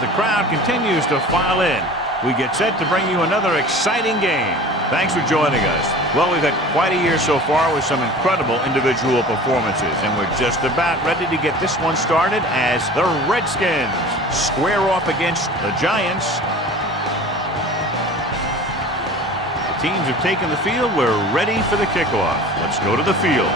the crowd continues to file in. We get set to bring you another exciting game. Thanks for joining us. Well, we've had quite a year so far with some incredible individual performances, and we're just about ready to get this one started as the Redskins square off against the Giants. The teams have taken the field. We're ready for the kickoff. Let's go to the field.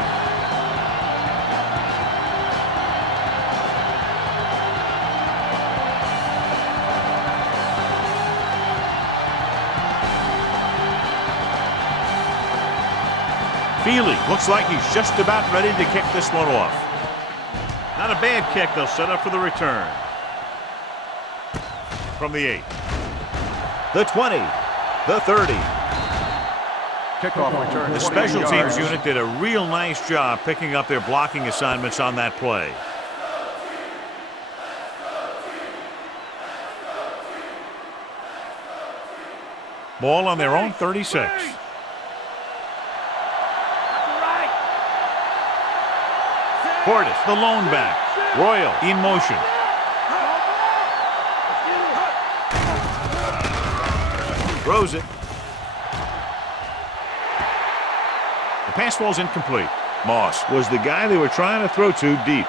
Feely looks like he's just about ready to kick this one off. Not a bad kick. They'll set up for the return. From the 8. The 20. The 30. Kickoff return. The special teams unit did a real nice job picking up their blocking assignments on that play. Ball on their own 36. Portis, the lone back. Royal in motion. Throws it. The pass falls incomplete. Moss was the guy they were trying to throw to deep.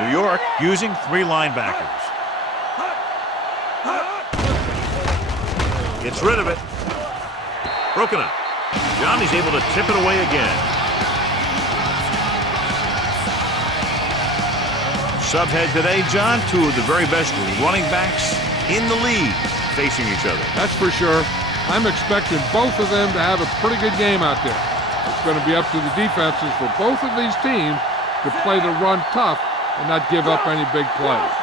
New York using 3 linebackers. Gets rid of it. Broken up. Johnny's able to tip it away again. Subhead today, John, 2 of the very best running backs in the league facing each other. That's for sure. I'm expecting both of them to have a pretty good game out there. It's going to be up to the defenses for both of these teams to play the run tough and not give up any big plays.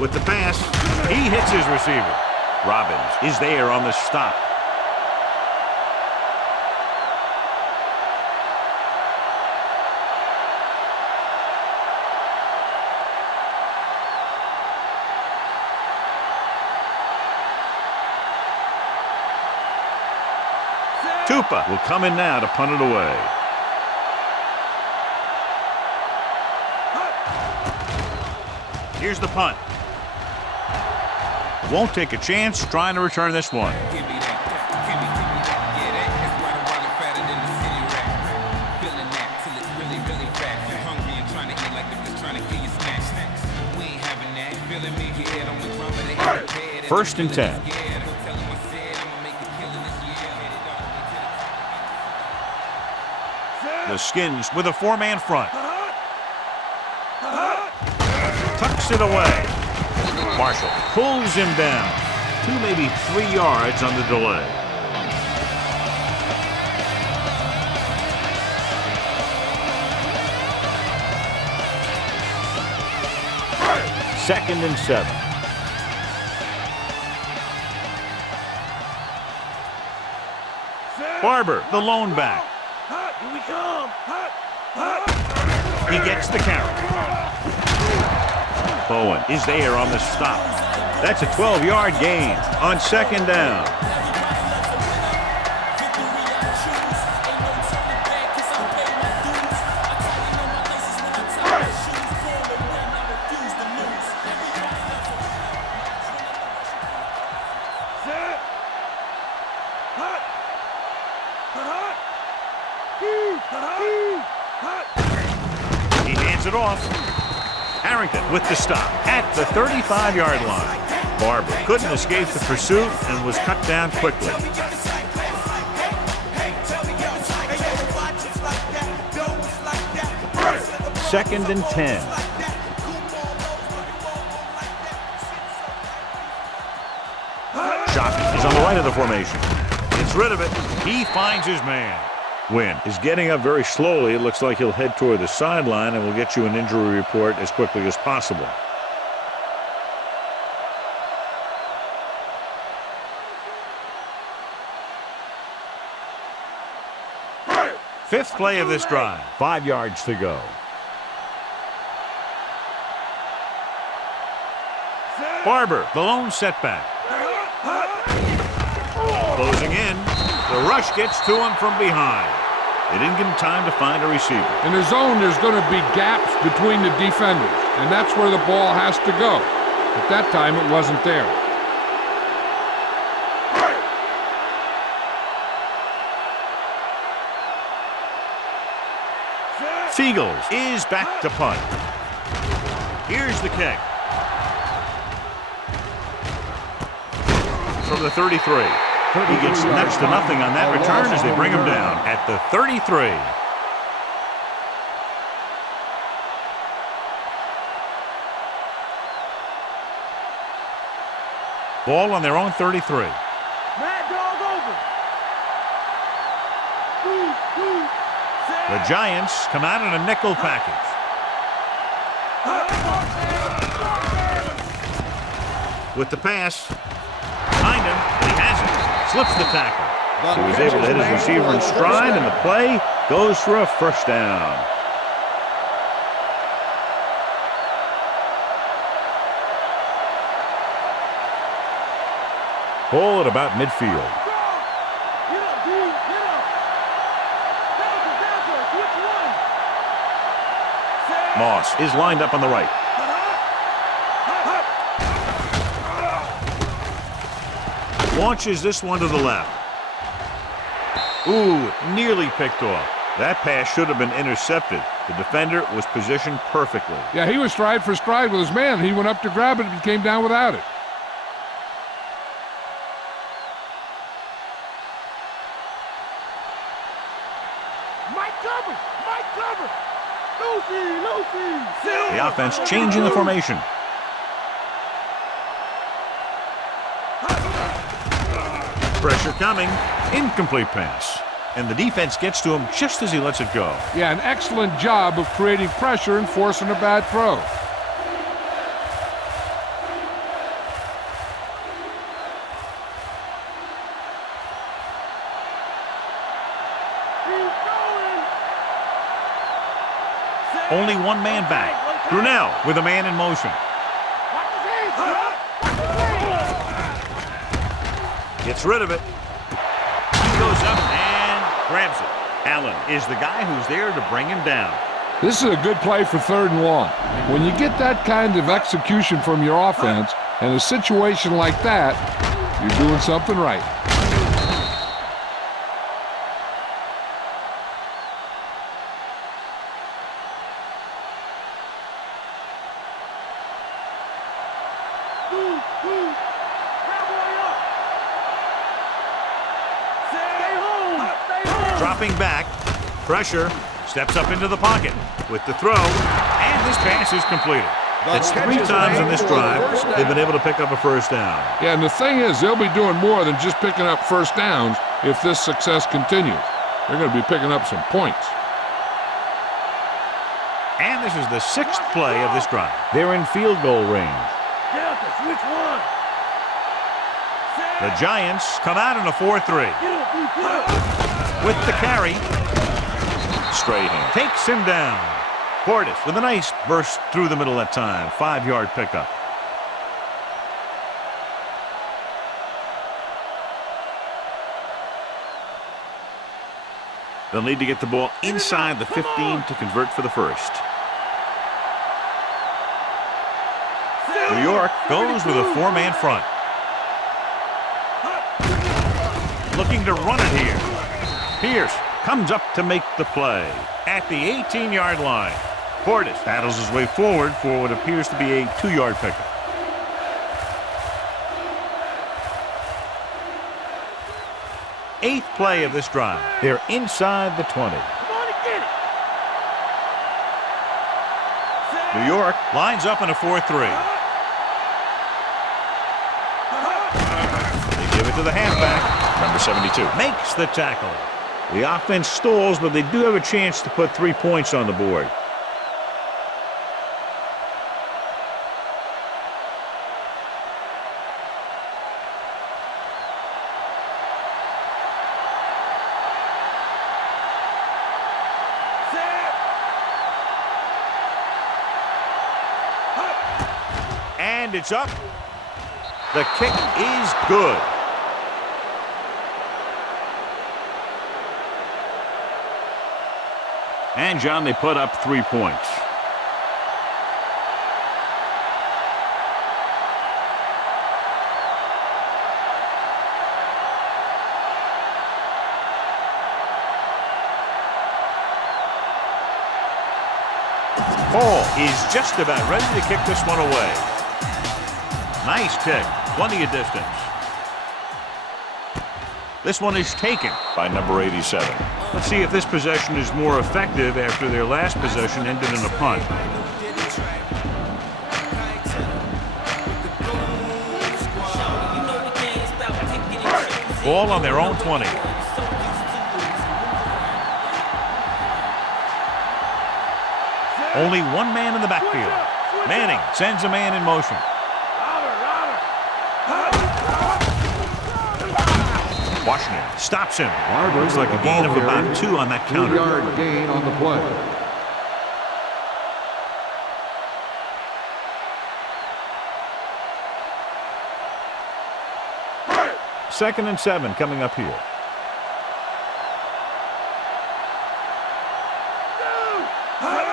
With the pass, he hits his receiver. Robbins is there on the stop. Tupa will come in now to punt it away. Here's the punt. Won't take a chance trying to return this one. First and 10. The Skins with a 4-man front. Tucks it away. Marshall pulls him down. 2, maybe 3 yards on the delay. Second and 7. Barber, the lone back. Here we come. He gets the carry. Bowen is there on the stop. That's a 12-yard gain on second down. He hands it off. Harrington with the stop at the 35-yard line. Barber couldn't escape the pursuit and was cut down quickly. Second and 10. Shockey is on the right of the formation. Gets rid of it. He finds his man. Wynn is getting up very slowly. It looks like he'll head toward the sideline, and we'll get you an injury report as quickly as possible. Fifth play of this drive. 5 yards to go. Barber, the lone setback. Closing in. The rush gets to him from behind. They didn't give him time to find a receiver. In the zone, there's going to be gaps between the defenders, and that's where the ball has to go. At that time, it wasn't there. Seagulls is back to punt. Here's the kick. From the 33. He gets next to nothing on that return as they bring him down at the 33. Ball on their own 33. Mad dog over. The Giants come out in a nickel package. With the pass. Behind him, but he has it. Slips the tackle. So he's able to hit his receiver in stride, and the play goes for a first down. Ball at about midfield. Moss is lined up on the right. Launches this one to the left. Ooh, nearly picked off. That pass should have been intercepted. The defender was positioned perfectly. Yeah, he was stride for stride with his man. He went up to grab it and came down without it. Mike cover! Mike cover! Lucy! The offense changing the formation. Pressure coming. Incomplete pass. And the defense gets to him just as he lets it go. Yeah, an excellent job of creating pressure and forcing a bad throw. Only one man back. Brunell with a man in motion. Gets rid of it. He goes up and grabs it. Allen is the guy who's there to bring him down. This is a good play for 3rd and long. When you get that kind of execution from your offense in a situation like that, you're doing something right. Dropping back, pressure, steps up into the pocket with the throw, and this pass is completed. That's 3 times in this drive they've been able to pick up a first down. Yeah, and the thing is, they'll be doing more than just picking up first downs if this success continues. They're going to be picking up some points. And this is the 6th play of this drive. They're in field goal range. Delta, switch one. The Giants come out in a 4-3. With the carry. Strahan takes him down. Portis with a nice burst through the middle that time. 5-yard pickup. They'll need to get the ball inside the 15 to convert for the first. New York goes with a 4-man front. Looking to run it here. Pierce comes up to make the play at the 18-yard line. Portis paddles his way forward for what appears to be a 2-yard pickup. Eighth play of this drive. They're inside the 20. Come on and get it. New York lines up in a 4-3. They give it to the halfback. Number 72 makes the tackle. The offense stalls, but they do have a chance to put 3 points on the board. And it's up, The kick is good. And, John, they put up 3 points. Paul is just about ready to kick this one away. Nice kick. Plenty of distance. This one is taken by number 87. Let's see if this possession is more effective after their last possession ended in a punt. Ball on their own 20. Only one man in the backfield. Manning sends a man in motion. Washington stops him. Looks like a gain of about 2 on that counter. 2-yard gain on the play. Second and 7 coming up here.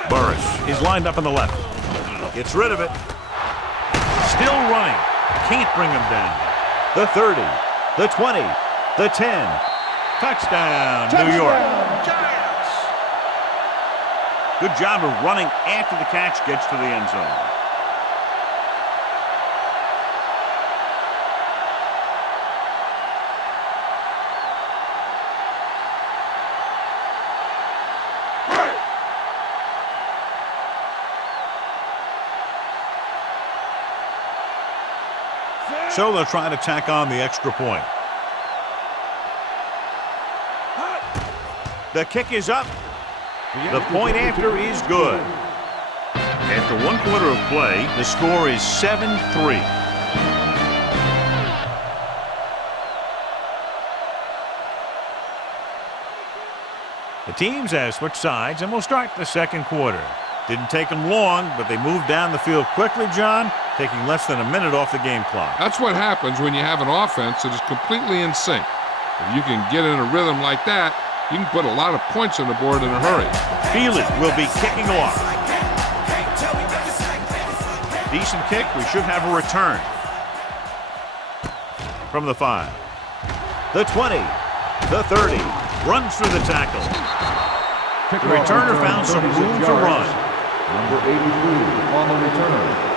Burris is lined up on the left. Gets rid of it. Still running. Can't bring him down. The 30. The 20. The 10. Touchdown, New York. Giants. Good job of running after the catch gets to the end zone. So they'll try to tack on the extra point. The kick is up. The point after is good. After 1 quarter of play, the score is 7-3. The teams have switched sides, and we'll start the second quarter. Didn't take them long, but they moved down the field quickly, John, taking less than a minute off the game clock. That's what happens when you have an offense that is completely in sync. If you can get in a rhythm like that, you can put a lot of points on the board in a hurry. Feely will be kicking off. Decent kick. We should have a return. From the 5. The 20. The 30. Runs through the tackle. The returner found some room to run. Number 83 on the return.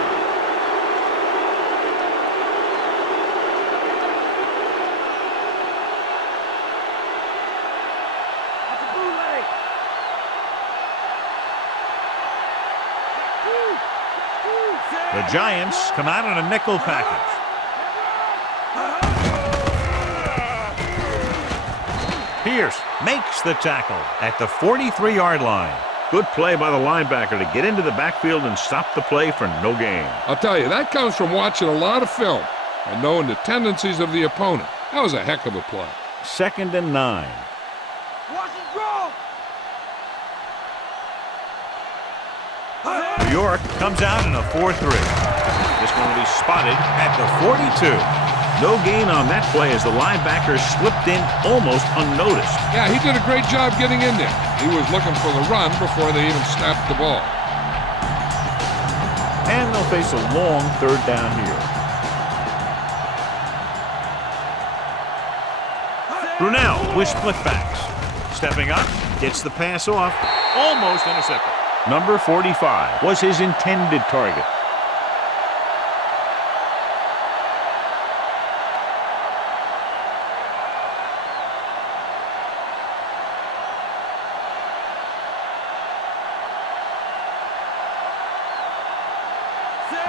The Giants come out in a nickel package. Pierce makes the tackle at the 43-yard line. Good play by the linebacker to get into the backfield and stop the play for no gain. I'll tell you, that comes from watching a lot of film and knowing the tendencies of the opponent. That was a heck of a play. 2nd and 9. New York comes out in a 4-3. This one will be spotted at the 42. No gain on that play as the linebacker slipped in almost unnoticed. Yeah, he did a great job getting in there. He was looking for the run before they even snapped the ball. And they'll face a long 3rd down here. Brunell with split backs. Stepping up, gets the pass off, almost intercepted. Number 45 was his intended target.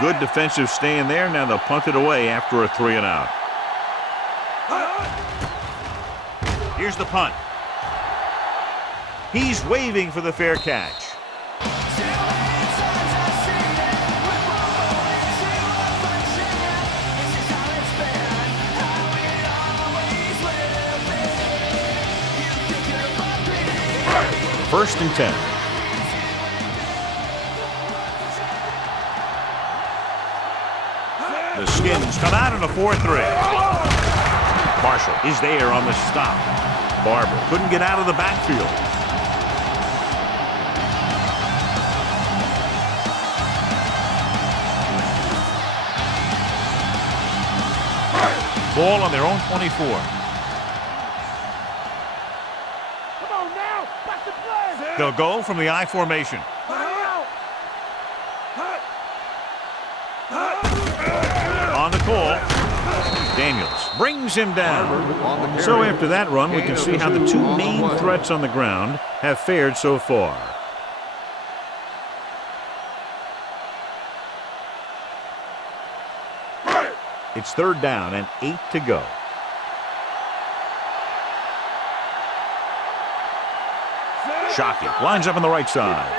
Good defensive stand there. Now they'll punt it away after a 3-and-out. Here's the punt. He's waving for the fair catch. First and 10. The Skins Bengals come out in a 4-3. Marshall is there on the stop. Barber couldn't get out of the backfield. Ball on their own 24. Come on now, back to play. They'll go from the I formation. On the call, Daniels brings him down. So after that run, we can see how the two main threats on the ground have fared so far. It's 3rd down and 8 to go. Shockey lines up on the right side.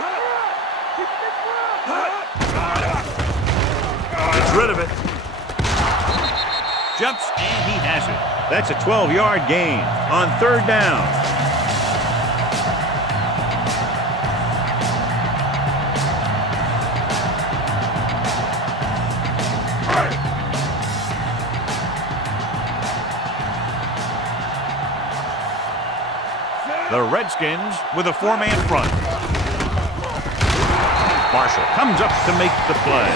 Gets rid of it. Jumps, and he has it. That's a 12-yard gain on 3rd down. The Redskins with a 4-man front. Marshall comes up to make the play.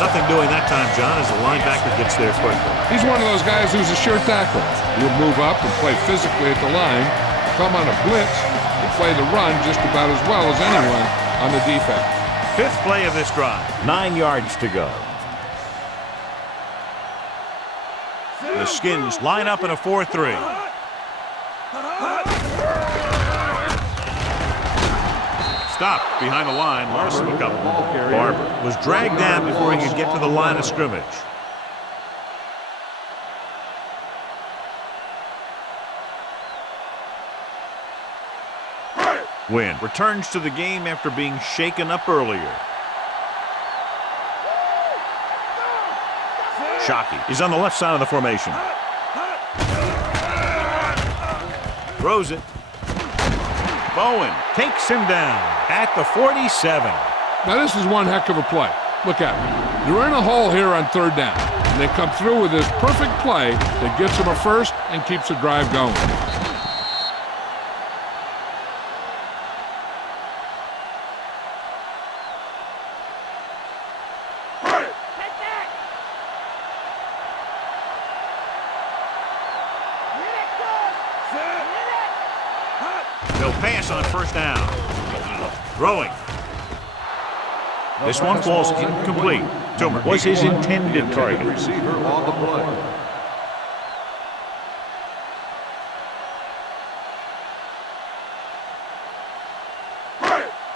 Nothing doing that time, John, as the linebacker gets there quickly. He's one of those guys who's a sure tackle. He'll move up and play physically at the line, come on a blitz, and play the run just about as well as anyone on the defense. 5th play of this drive. 9 yards to go. The Skins line up in a 4-3. Stopped behind the line, lost a couple. Barber was dragged down before he could get to the line of scrimmage. Wynn returns to the game after being shaken up earlier. Shockey is on the left side of the formation. Throws it. Bowen takes him down at the 47. Now this is one heck of a play. Look at it. They're in a hole here on 3rd down, and they come through with this perfect play that gets them a first and keeps the drive going. They'll pass on 1st down. Throwing. This one falls incomplete. Toomer was his intended target. Receiver on the play.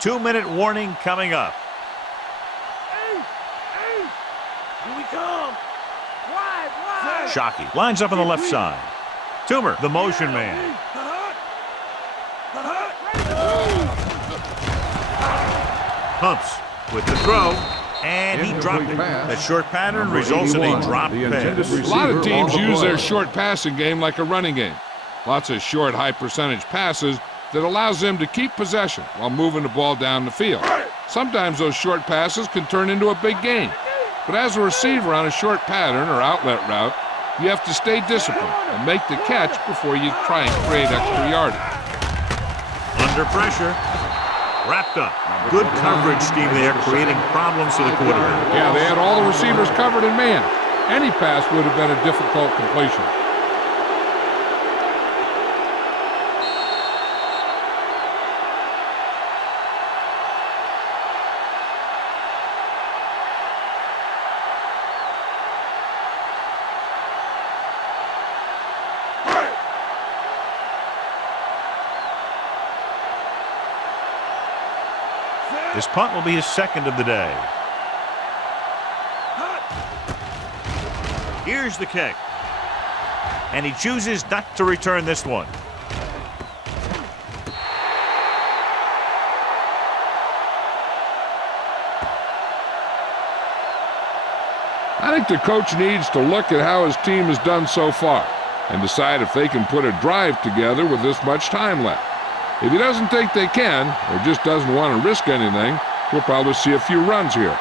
2-minute warning coming up. Here we come. Wide. Shockey lines up on the left side. Toomer, the motion man. Humps with the throw, and he dropped it. That short pattern results in a drop pass. A lot of teams use their short passing game like a running game. Lots of short, high-percentage passes that allows them to keep possession while moving the ball down the field. Sometimes those short passes can turn into a big game. But as a receiver on a short pattern or outlet route, you have to stay disciplined and make the catch before you try and create extra yardage. Under pressure. Wrapped up. Good coverage scheme there, creating problems for the quarterback. Yeah, they had all the receivers covered in man. Any pass would have been a difficult completion. This punt will be his 2nd of the day. Here's the kick. And he chooses not to return this one. I think the coach needs to look at how his team has done so far and decide if they can put a drive together with this much time left. If he doesn't think they can, or just doesn't want to risk anything, we'll probably see a few runs here.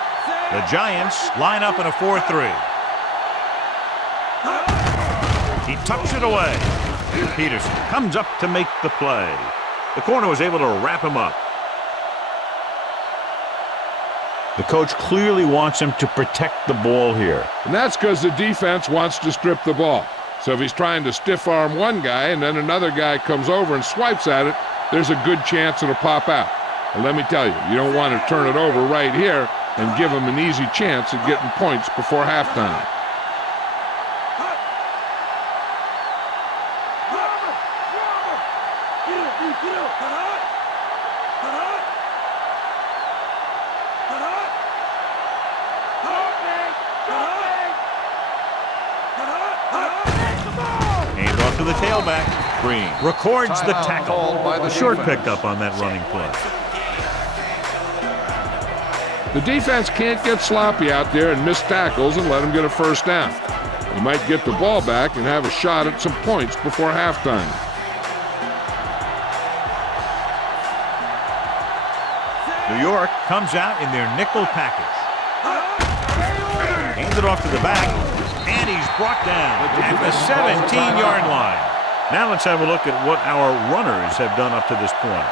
The Giants line up in a 4-3. tucks it away. Peterson comes up to make the play. The corner was able to wrap him up. The coach clearly wants him to protect the ball here. And that's because the defense wants to strip the ball. So if he's trying to stiff arm one guy and then another guy comes over and swipes at it, there's a good chance it'll pop out. And let me tell you, you don't want to turn it over right here and give him an easy chance at getting points before halftime. Hands off to the tailback. Green records the tackle. A short pickup on that running play. The defense can't get sloppy out there and miss tackles and let him get a first down. He might get the ball back and have a shot at some points before halftime. New York comes out in their nickel package. Hands it off to the back, and he's brought down at the 17-yard line. Now let's have a look at what our runners have done up to this point.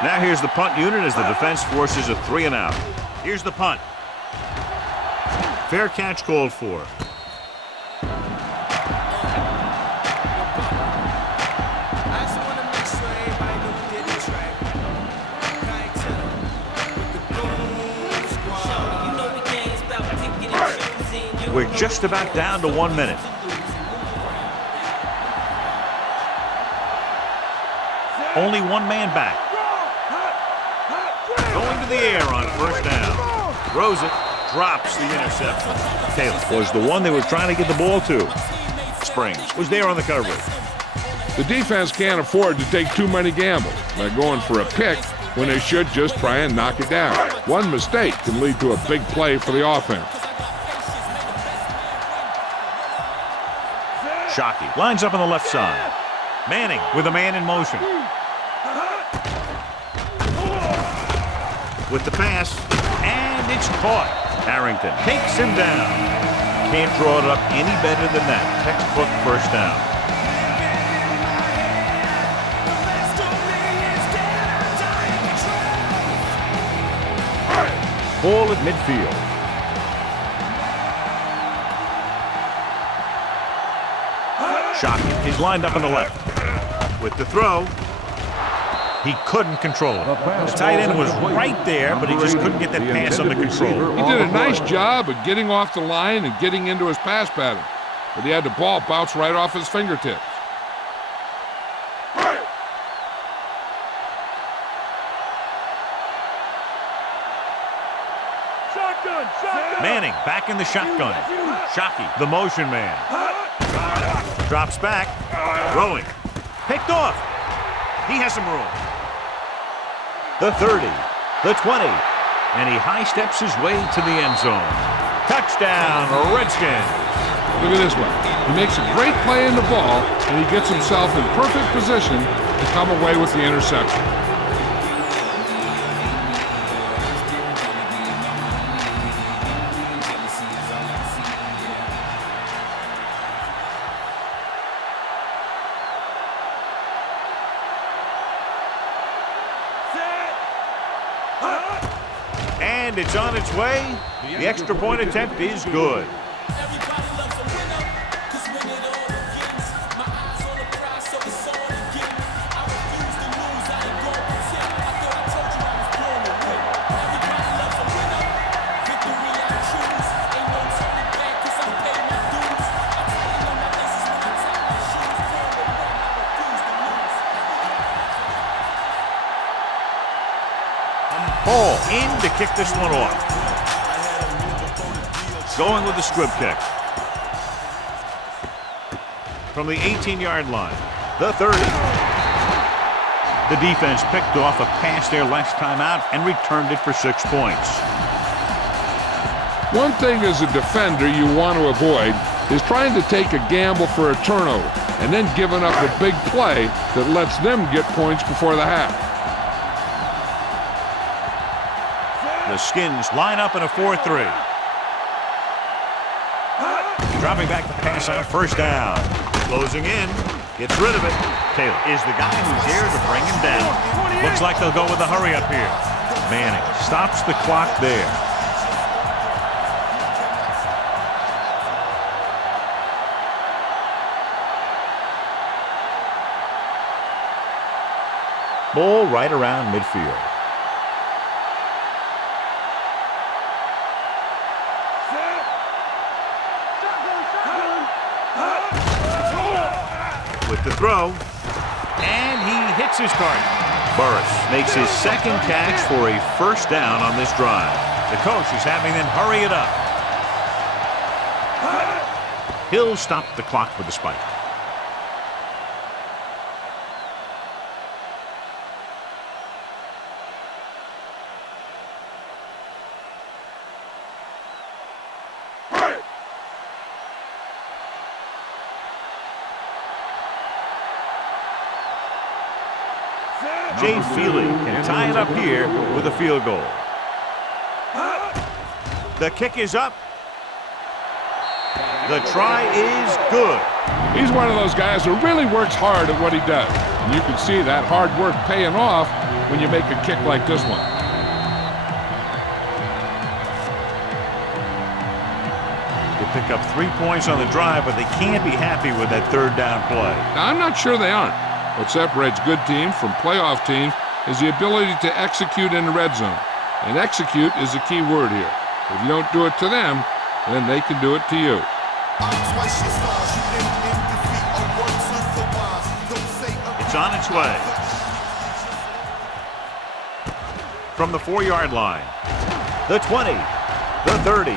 Now here's the punt unit as the defense forces a 3-and-out. Here's the punt. Fair catch called for. We're just about down to 1 minute. Only one man back. Going to the air on first down. Throws it, drops the interception. Taylor was the one they were trying to get the ball to. Springs was there on the coverage. The defense can't afford to take too many gambles by going for a pick when they should just try and knock it down. One mistake can lead to a big play for the offense. Shockey lines up on the left side. Manning with a man in motion. With the pass, and it's caught. Harrington takes him down. Can't draw it up any better than that. Textbook first down. Ball at midfield. Shockey is lined up on the left. With the throw, he couldn't control it. The tight end was right there, but he just couldn't get that pass under control. He did a nice job of getting off the line and getting into his pass pattern, but he had the ball bounce right off his fingertips. Manning back in the shotgun. Shockey, the motion man. Drops back. Throwing. Picked off. He has some room. The 30. The 20. And he high steps his way to the end zone. Touchdown, Redskins. Look at this one. He makes a great play in the ball, and he gets himself in perfect position to come away with the interception. And it's on its way. The extra point attempt is good. Hall in to kick this one off. Going with the squib kick. From the 18-yard line. The 30. The defense picked off a pass there last time out and returned it for 6 points. One thing as a defender you want to avoid is trying to take a gamble for a turnover. and then giving up a big play that lets them get points before the half. The Skins line up in a 4-3. Dropping back the pass on first down. Closing in. Gets rid of it. Taylor is the guy who's there to bring him down. Looks like they'll go with a hurry up here. Manning stops the clock there. Ball right around midfield. With the throw, and he hits his target. Burris makes his second catch for a first down on this drive. The coach is having them hurry it up. He'll stop the clock with the spike. Jay Feely can tie it up here with a field goal. The kick is up. The try is good. He's one of those guys who really works hard at what he does. And you can see that hard work paying off when you make a kick like this one. They pick up 3 points on the drive, but they can't be happy with that third down play. Now, I'm not sure they aren't. What separates good teams from playoff teams is the ability to execute in the red zone. And execute is the key word here. If you don't do it to them, then they can do it to you. It's on its way. From the 4-yard line. The 20. The 30.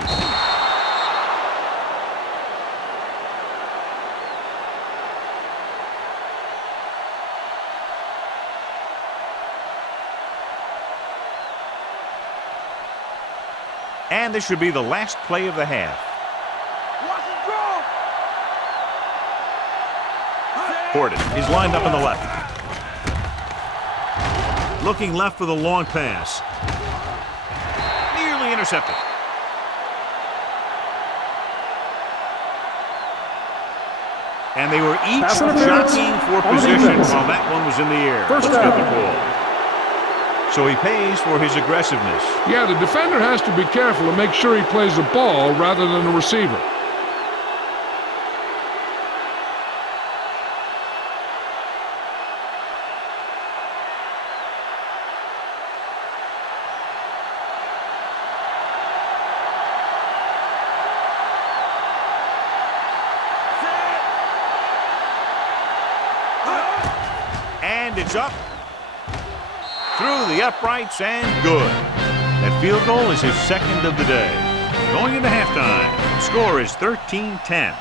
And this should be the last play of the half. Horton is lined up on the left. Looking left for the long pass. Nearly intercepted. And they were each jockeying for position while that one was in the air. Let's get the ball. So he pays for his aggressiveness. Yeah, the defender has to be careful to make sure he plays the ball rather than the receiver. And it's up. Through the uprights and good. That field goal is his second of the day. Going into halftime, the score is 13-10.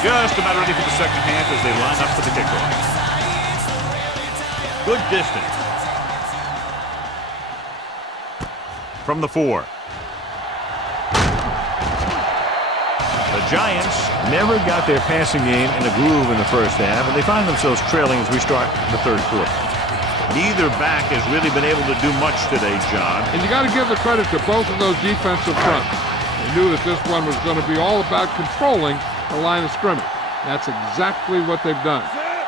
Just about ready for the second half as they line up for the kickoff. Good distance. From the 4. The Giants never got their passing game in a groove in the first half, and they find themselves trailing as we start the third quarter. Neither back has really been able to do much today, John. And you got to give the credit to both of those defensive fronts. They knew that this one was going to be all about controlling the line of scrimmage. That's exactly what they've done.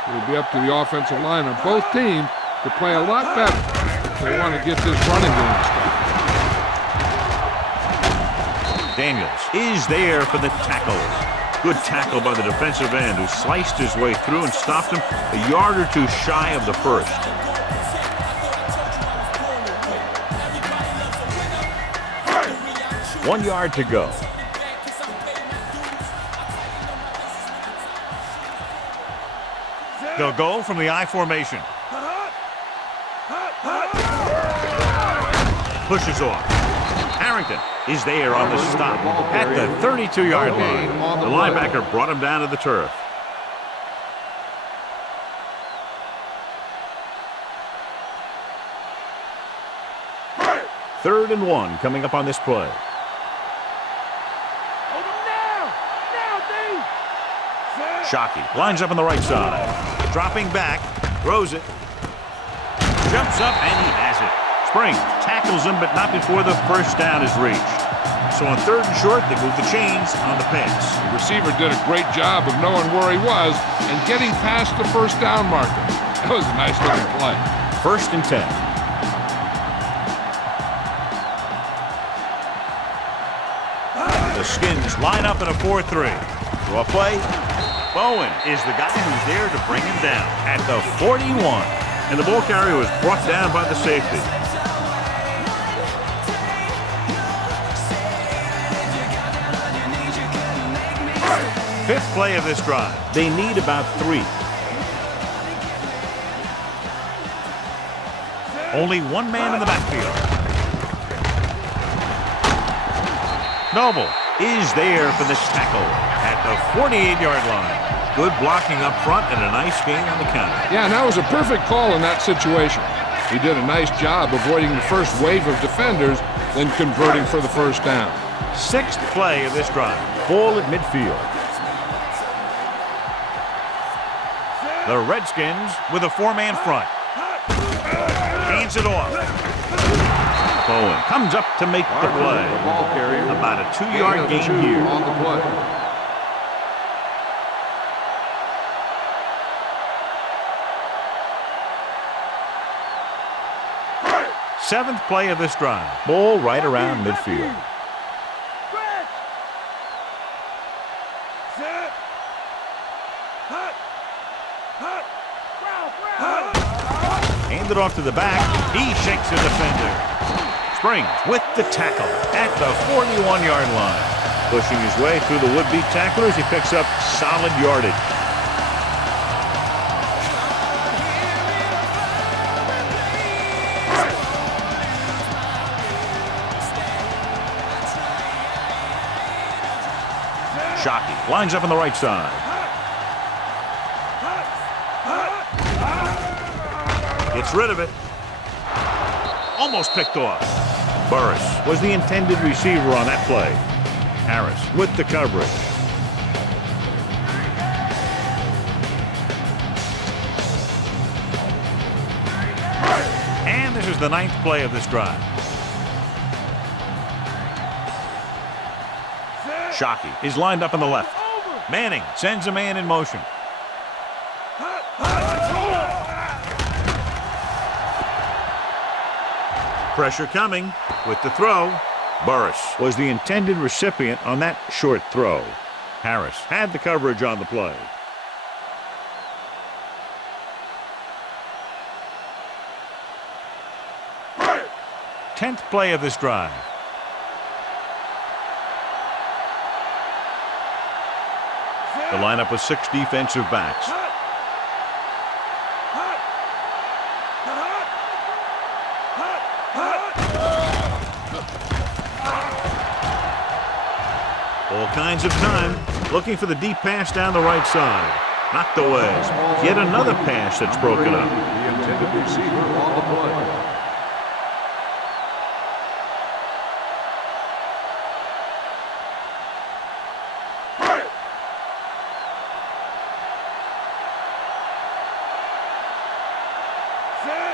It'll be up to the offensive line on both teams to play a lot better if they want to get this running game started. Daniels is there for the tackle. Good tackle by the defensive end who sliced his way through and stopped him a yard or two shy of the first. One yard to go. They'll go from the I formation. Pushes off. Harrington is there on the stop at the 32-yard line. The linebacker brought him down to the turf. Third and 1 coming up on this play. Shockey lines up on the right side. Dropping back, throws it. Jumps up, and he has it. Springs tackles him, but not before the first down is reached. So on 3rd and short, they move the chains on the pass. The receiver did a great job of knowing where he was and getting past the first down marker. That was a nice looking play. 1st and 10. The Skins line up in a 4-3. Draw play. Bowen is the guy who's there to bring him down at the 41. And the ball carrier was brought down by the safety. Fifth play of this drive. They need about 3. Only one man in the backfield. Noble is there for this tackle at the 48-yard line. Good blocking up front and a nice gain on the counter. Yeah, and that was a perfect call in that situation. He did a nice job avoiding the first wave of defenders, then converting for the first down. 6th play of this drive. Ball at midfield. The Redskins with a 4-man front. Hands it off. Bowen comes up to make the play. About a 2-yard gain here. On the play. 7th play of this drive. Ball right around midfield. Handed off to the back. He shakes the defender. Springs with the tackle at the 41-yard line. Pushing his way through the would-be tacklers, he picks up solid yardage. Shockey lines up on the right side. Gets rid of it. Almost picked off. Burris was the intended receiver on that play. Harris with the coverage. And this is the 9th play of this drive. Shockey is lined up on the left. Manning sends a man in motion. Pressure coming with the throw. Burris was the intended recipient on that short throw. Harris had the coverage on the play. Tenth play of this drive. The lineup with 6 defensive backs. All kinds of time, looking for the deep pass down the right side. Knocked away. Yet another pass that's broken up. The intended receiver on the play.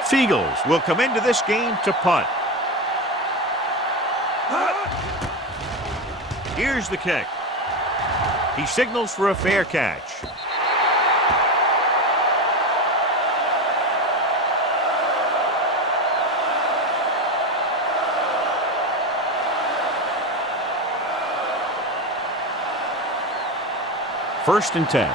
Seagulls will come into this game to punt. Here's the kick. He signals for a fair catch. First and 10.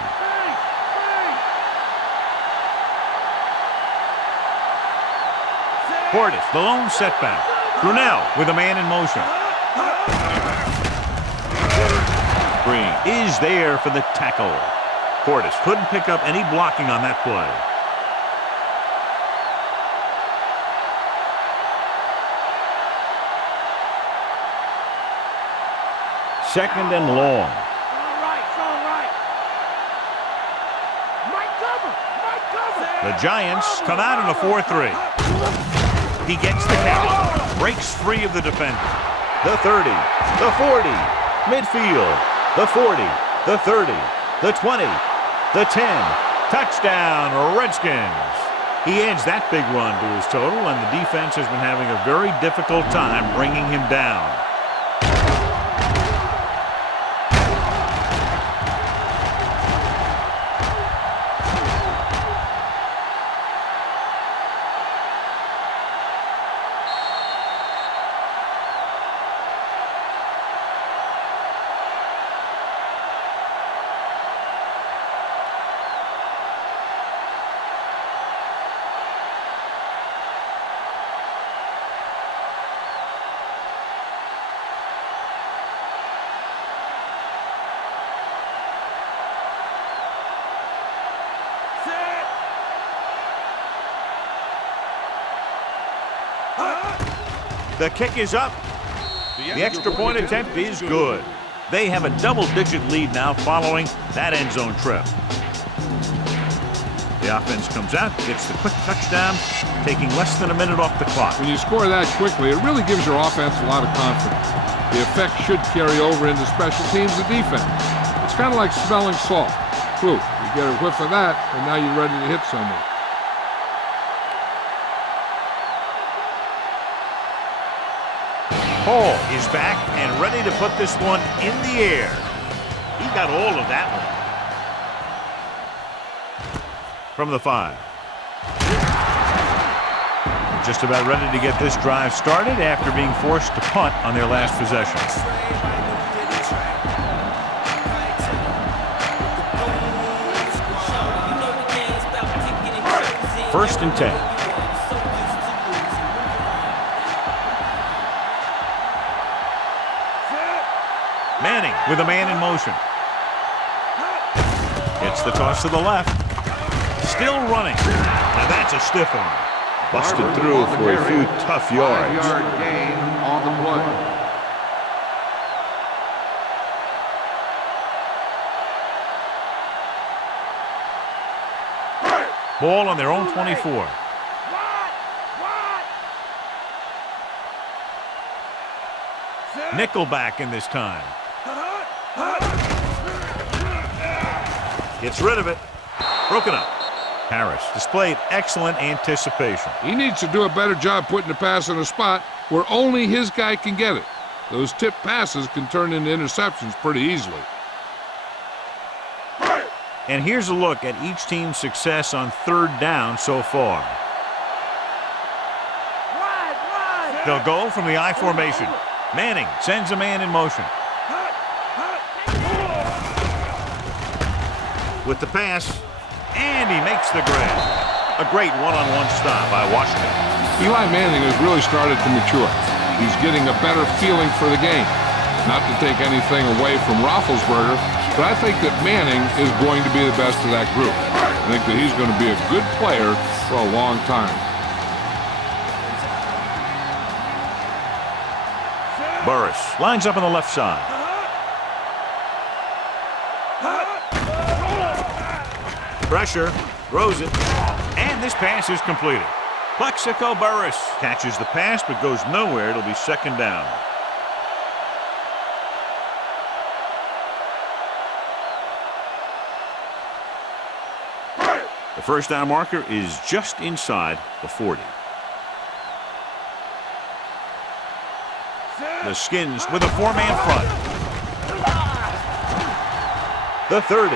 Portis, the lone setback. Brunell with a man in motion. Green is there for the tackle. Portis couldn't pick up any blocking on that play. second and long. All right, it's all right. Mike cover. Mike cover. The Giants come out in a 4-3. He gets the count, breaks free of the defender. The 30, the 40, midfield, the 40, the 30, the 20, the 10. Touchdown, Redskins. He adds that big run to his total, and the defense has been having a very difficult time bringing him down. The kick is up. The extra point attempt is good. They have a double-digit lead now following that end zone trip. The offense comes out, gets the quick touchdown, taking less than a minute off the clock. When you score that quickly, it really gives your offense a lot of confidence. The effect should carry over into special teams and defense. It's kind of like smelling salt. Whew, you get a whiff of that, and now you're ready to hit someone. Hall is back and ready to put this one in the air. He got all of that one. From the 5. Just about ready to get this drive started after being forced to punt on their last possession. First and 10. Manning with a man in motion. Gets the toss to the left. Still running. Now that's a stiff one. Busted through for a few tough yards. 5-yard gain on the play. Ball on their own 24. Nickelback in this time. Gets rid of it. Broken up. Harris displayed excellent anticipation. He needs to do a better job putting the pass in a spot where only his guy can get it. Those tip passes can turn into interceptions pretty easily. And here's a look at each team's success on third down so far. They'll go from the I formation. Manning sends a man in motion. With the pass, and he makes the grab. A great one-on-one stop by Washington. Eli Manning has really started to mature. He's getting a better feeling for the game. Not to take anything away from Roethlisberger, but I think that Manning is going to be the best of that group. I think that he's going to be a good player for a long time. Burris lines up on the left side. Pressure, throws it, and this pass is completed. Plexico Burris catches the pass but goes nowhere. It'll be second down. The first down marker is just inside the 40. The Skins with a 4-man front. The 30,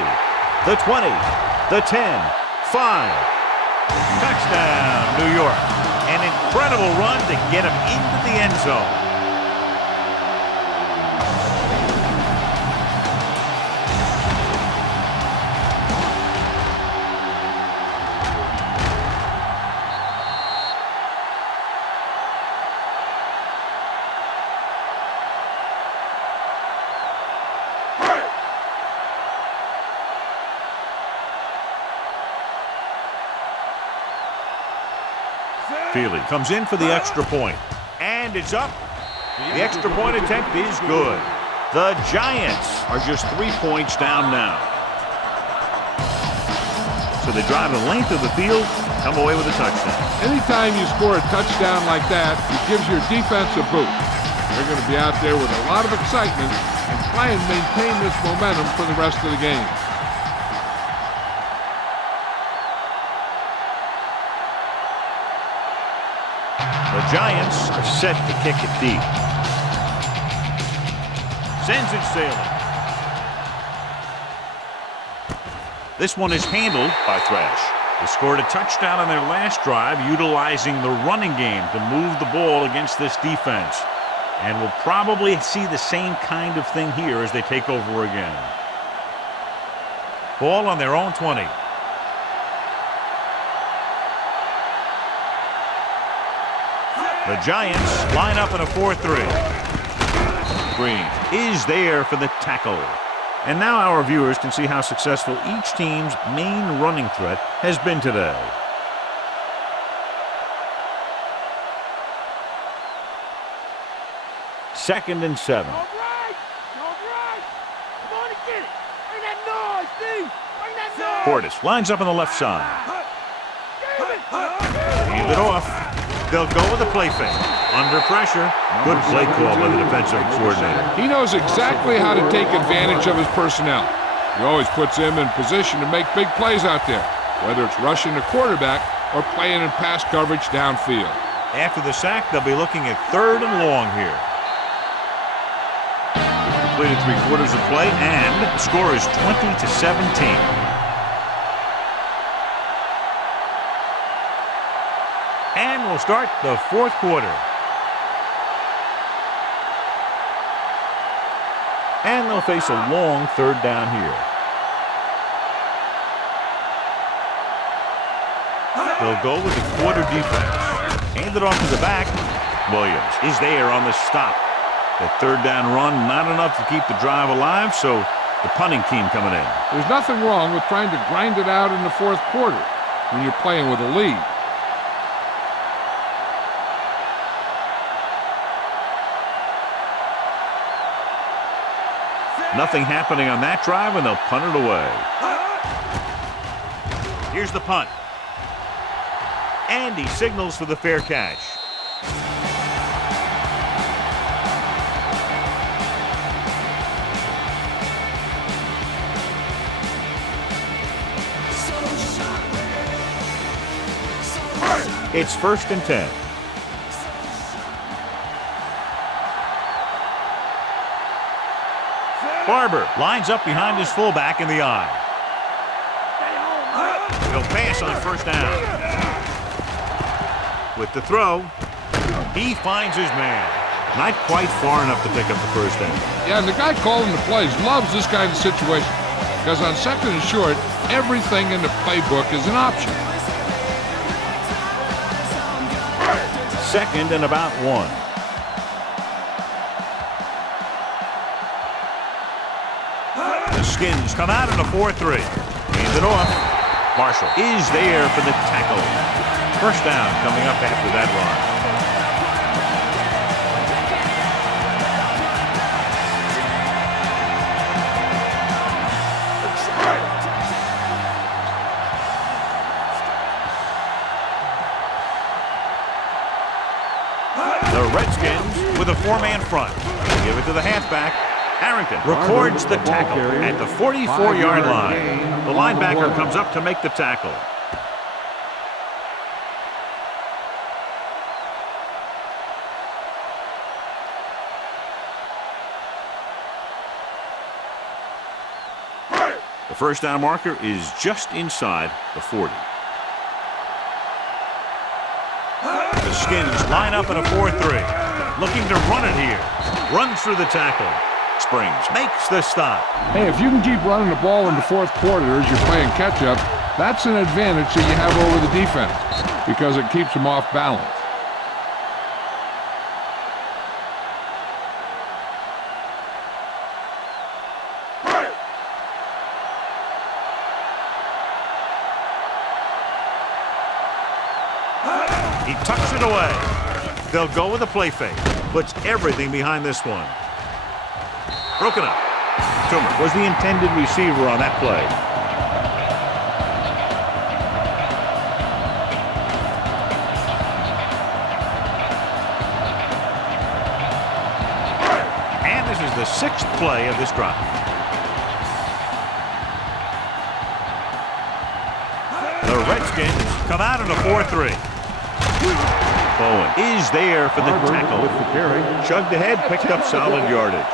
the 20, the 10, 5. Touchdown, New York. An incredible run to get him into the end zone. Feely comes in for the extra point. And it's up. The extra point attempt is good. The Giants are just 3 points down now. So they drive the length of the field, come away with a touchdown. Anytime you score a touchdown like that, it gives your defense a boost. They're going to be out there with a lot of excitement and try and maintain this momentum for the rest of the game. The Giants are set to kick it deep. Sends it sailing. This one is handled by Thrash. They scored a touchdown on their last drive, utilizing the running game to move the ball against this defense. And we'll probably see the same kind of thing here as they take over again. Ball on their own 20. The Giants line up in a 4-3. Green is there for the tackle. And now our viewers can see how successful each team's main running threat has been today. Second and 7. All right. Come on and get it. Bring that noise, Steve. Bring that noise. Portis lines up on the left side. Give it. Hand it off. They'll go with a play fake. Under pressure. Good play call by the defensive coordinator. He knows exactly how to take advantage of his personnel. He always puts them in position to make big plays out there, whether it's rushing the quarterback or playing in pass coverage downfield. After the sack, they'll be looking at 3rd and long here. Completed 3/4 of play, and the score is 20-17. And we'll start the 4th quarter. And they'll face a long 3rd down here. They'll go with the quarter defense. Hand it off to the back. Williams is there on the stop. That 3rd down run, not enough to keep the drive alive, so the punting team coming in. There's nothing wrong with trying to grind it out in the 4th quarter when you're playing with a lead. Nothing happening on that drive, and they'll punt it away. Here's the punt. And he signals for the fair catch. It's 1st and 10. Barber lines up behind his fullback in the eye. He'll pass on 1st down. With the throw, he finds his man. Not quite far enough to pick up the 1st down. Yeah, and the guy calling the plays loves this kind of situation because on 2nd and short, everything in the playbook is an option. 2nd and about 1. The Skins come out in a 4-3. Hand it off. Marshall is there for the tackle. 1st down coming up after that run. The Redskins with a 4-man front. Give it to the halfback. Harrington records the tackle at the 44-yard line. The linebacker comes up to make the tackle. The 1st down marker is just inside the 40. The Skins line up in a 4-3. Looking to run it here. Runs through the tackle. Springs makes the stop. Hey, if you can keep running the ball in the 4th quarter as you're playing catch-up, that's an advantage that you have over the defense because it keeps them off balance. He tucks it away. They'll go with a play fake. Puts everything behind this one. Broken up. Toomer was the intended receiver on that play. And this is the 6th play of this drive. The Redskins come out in a 4-3. Bowen is there for the tackle. With the carry. Chugged ahead, picked up solid yardage.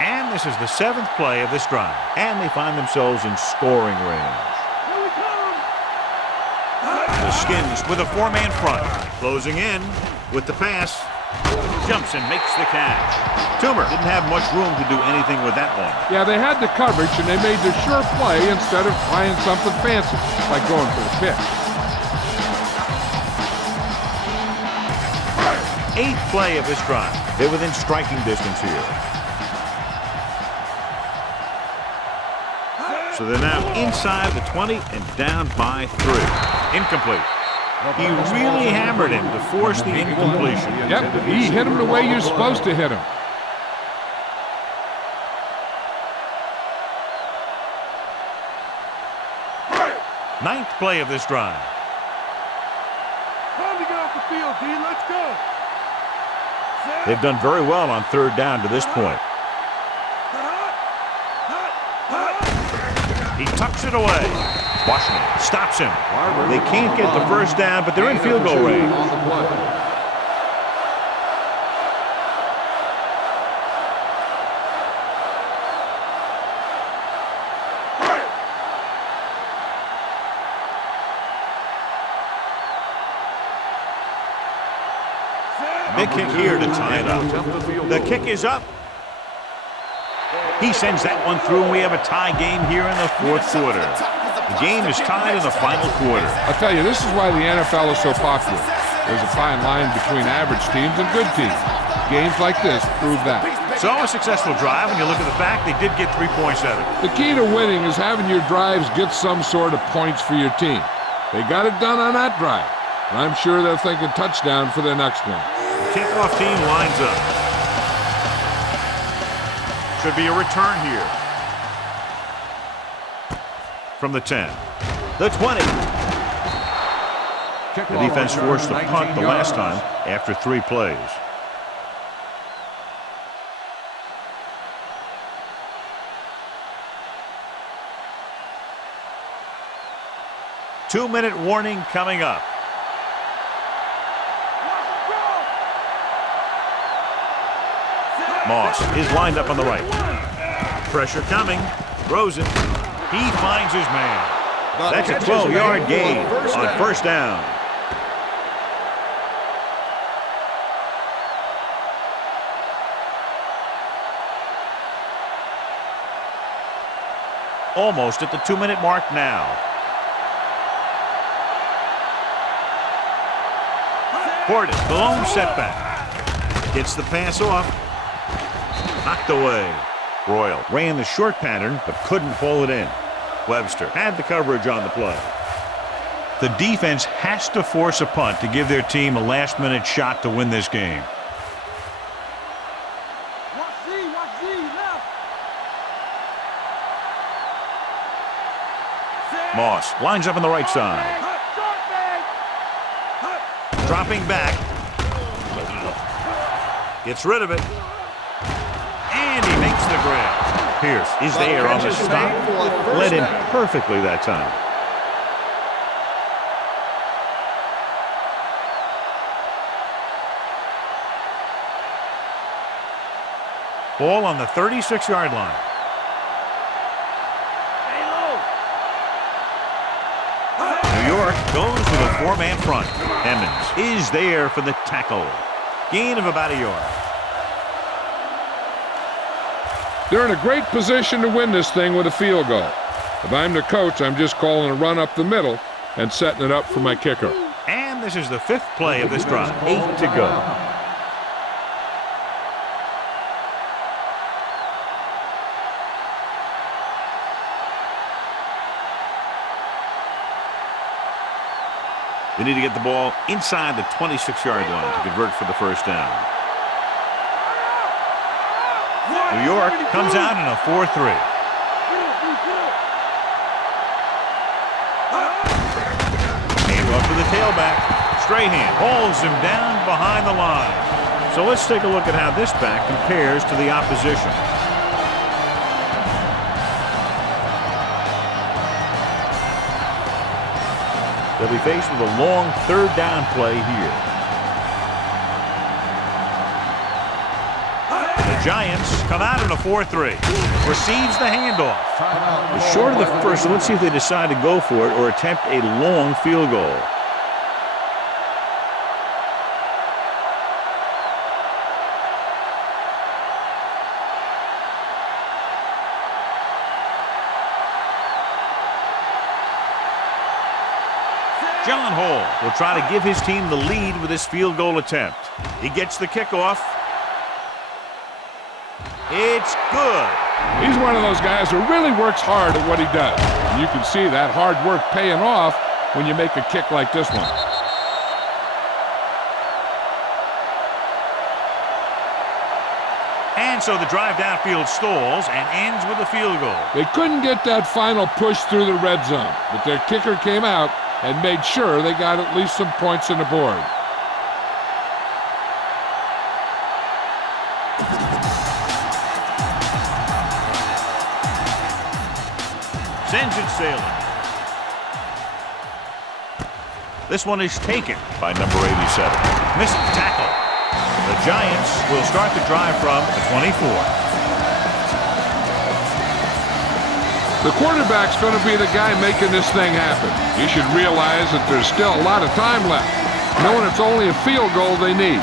And this is the 7th play of this drive. And they find themselves in scoring range. The Skins with a 4-man front. Closing in with the pass. Jumps and makes the catch. Toomer didn't have much room to do anything with that one. Yeah, they had the coverage, and they made the sure play instead of trying something fancy, like going for the pick. 8th play of this drive. They're within striking distance here. So they're now inside the 20 and down by 3. Incomplete. He really hammered him to force the incompletion. Yep, he hit him the way you're supposed to hit him. Ninth play of this drive. Time to get off the field, D. Let's go. They've done very well on 3rd down to this point. He tucks it away. Washington stops him. They can't get the 1st down, but they're in field goal range. Big kick here to tie it up. The kick is up. He sends that one through, and we have a tie game here in the 4th quarter. The game is tied in the final quarter. I'll tell you, this is why the NFL is so popular. There's a fine line between average teams and good teams. Games like this prove that. So a successful drive, and you look at the fact they did get 3 points out of it. The key to winning is having your drives get some sort of points for your team. They got it done on that drive, and I'm sure they're thinking touchdown for their next one. The kickoff team lines up. Should be a return here. From the 10. The 20. The defense forced the punt the last time after 3 plays. Two-minute warning coming up. Moss is lined up on the right. Pressure coming. Throws it. He finds his man. That's a 12-yard gain on 1st down. Almost at the 2-minute mark now. Gordon, the lone setback. Gets the pass off. Knocked away. Royal ran the short pattern, but couldn't pull it in. Webster had the coverage on the play. The defense has to force a punt to give their team a last-minute shot to win this game. Moss lines up on the right side. Dropping back. Gets rid of it. And he makes the grab. Pierce is there on the stop. Led in perfectly that time. Ball on the 36-yard line. New York goes with a 4-man front. Emmons is there for the tackle. Gain of about a yard. They're in a great position to win this thing with a field goal. If I'm the coach, I'm just calling a run up the middle and setting it up for my kicker. And this is the 5th play of this drive. 8 to go. They need to get the ball inside the 26-yard line to convert for the first down. New York comes out in a 4-3. Handoff to the tailback. Strahan holds him down behind the line. So let's take a look at how this back compares to the opposition. They'll be faced with a long third down play here. The Giants come out in a 4-3. Receives the handoff. Short of the first, so let's see if they decide to go for it or attempt a long field goal. John Hall will try to give his team the lead with his field goal attempt. He gets the kickoff. It's good. He's one of those guys who really works hard at what he does. And you can see that hard work paying off when you make a kick like this one. And so the drive downfield stalls and ends with a field goal. They couldn't get that final push through the red zone, but their kicker came out and made sure they got at least some points on the board. Sends it sailing. This one is taken by number 87. Missed tackle. The Giants will start the drive from the 24. The quarterback's going to be the guy making this thing happen. You should realize that there's still a lot of time left, knowing it's only a field goal they need.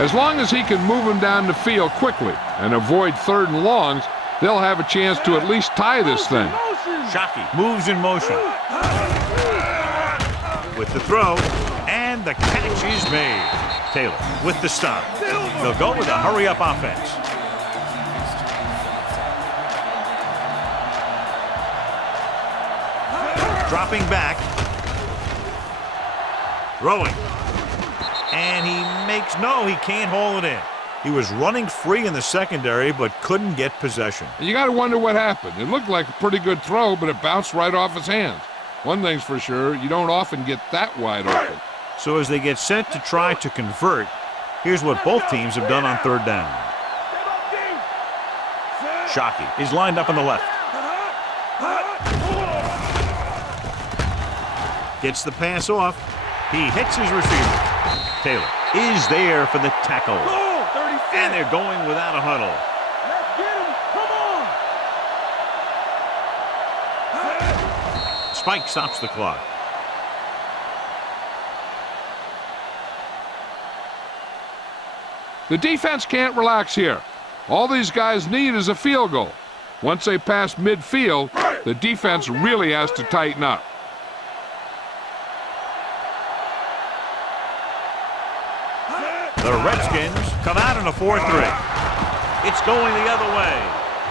As long as he can move them down the field quickly and avoid third and longs, they'll have a chance to at least tie this thing. Shockey moves in motion. With the throw, and the catch is made. Taylor with the stop. They'll go with a hurry-up offense. Dropping back. Throwing. And he makes, no, he can't haul it in. He was running free in the secondary, but couldn't get possession. And you got to wonder what happened. It looked like a pretty good throw, but it bounced right off his hands. One thing's for sure, you don't often get that wide open. So as they get set to try to convert, here's what both teams have done on third down. Shockey is lined up on the left. Gets the pass off. He hits his receiver. Taylor is there for the tackle. And they're going without a huddle. Let's get him. Come on. Spike stops the clock. The defense can't relax here. All these guys need is a field goal. Once they pass midfield, the defense really has to tighten up. The Redskins come out in a 4-3. It's going the other way.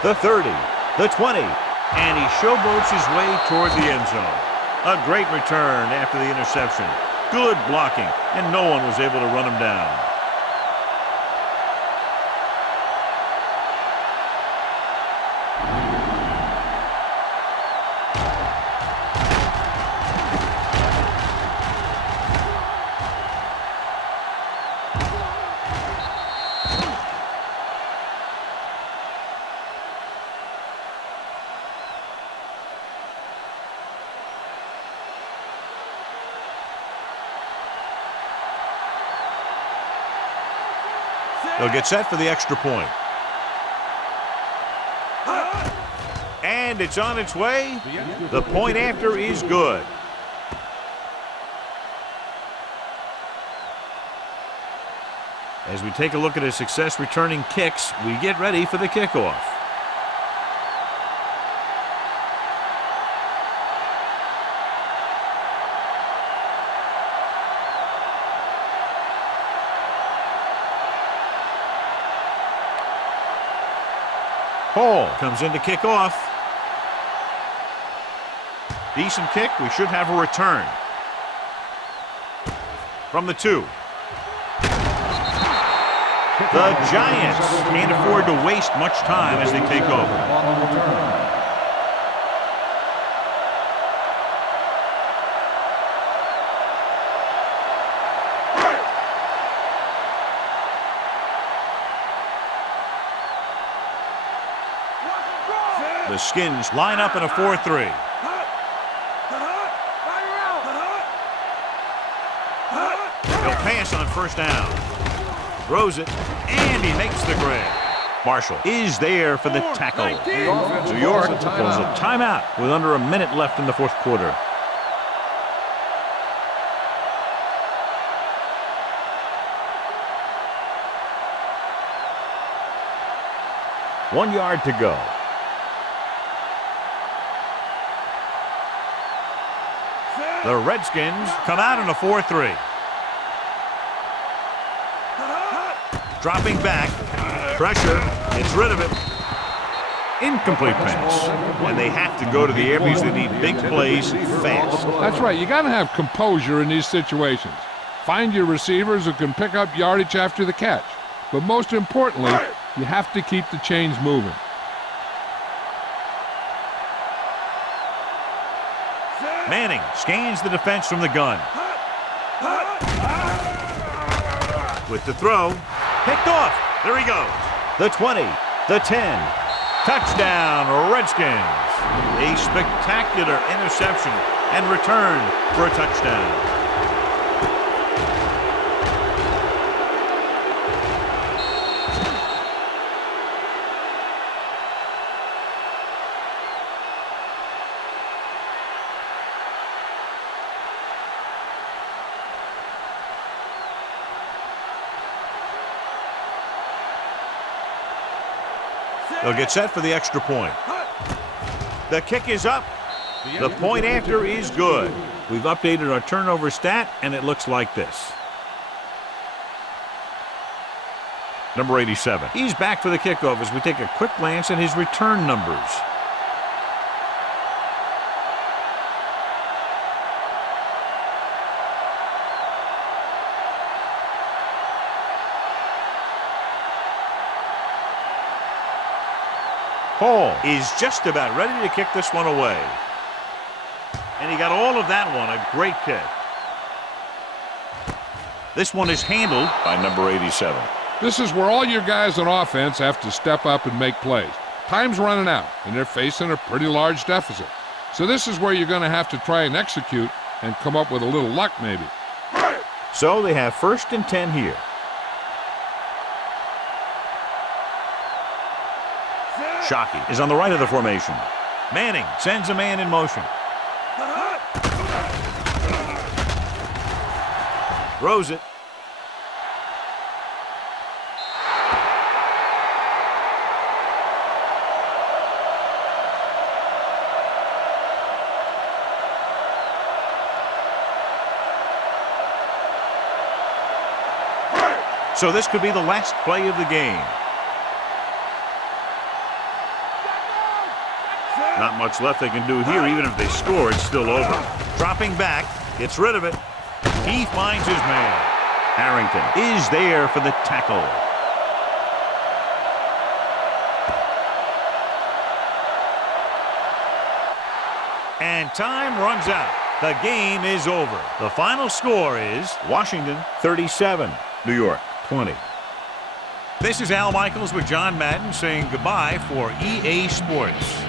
The 30, the 20, and he showboats his way toward the end zone. A great return after the interception. Good blocking, and no one was able to run him down. They'll get set for the extra point. And it's on its way. The point after is good. As we take a look at his success returning kicks, we get ready for the kickoff. Hall comes in to kick off. Decent kick. We should have a return. from the 2. The Giants can't afford to waste much time as they take over. The Skins line up in a 4-3. He'll pass on first down. Throws it, and he makes the grab. Marshall is there for the tackle. New York calls a timeout with under a minute left in the fourth quarter. One yard to go. The Redskins come out in a 4-3. Dropping back. Pressure. Gets rid of it. Incomplete pass. And they have to go to the air because they need big plays fast. That's right. You got to have composure in these situations. Find your receivers who can pick up yardage after the catch. But most importantly, you have to keep the chains moving. Manning scans the defense from the gun. With the throw. Picked off. There he goes. The 20. The 10. Touchdown, Redskins. A spectacular interception and return for a touchdown. They'll get set for the extra point. The kick is up. The point after is good. We've updated our turnover stat, and it looks like this. Number 87. He's back for the kickoff as we take a quick glance at his return numbers. Hall is just about ready to kick this one away. And he got all of that one. A great kick. This one is handled by number 87. This is where all your guys on offense have to step up and make plays. Time's running out, and they're facing a pretty large deficit. So this is where you're going to have to try and execute and come up with a little luck maybe. So they have 1st and 10 here. Shockey is on the right of the formation. Manning sends a man in motion. Throws it. So this could be the last play of the game. Not much left they can do here. Even if they score, it's still over. Dropping back, gets rid of it. He finds his man. Harrington is there for the tackle. And time runs out. The game is over. The final score is Washington 37, New York 20. This is Al Michaels with John Madden saying goodbye for EA Sports.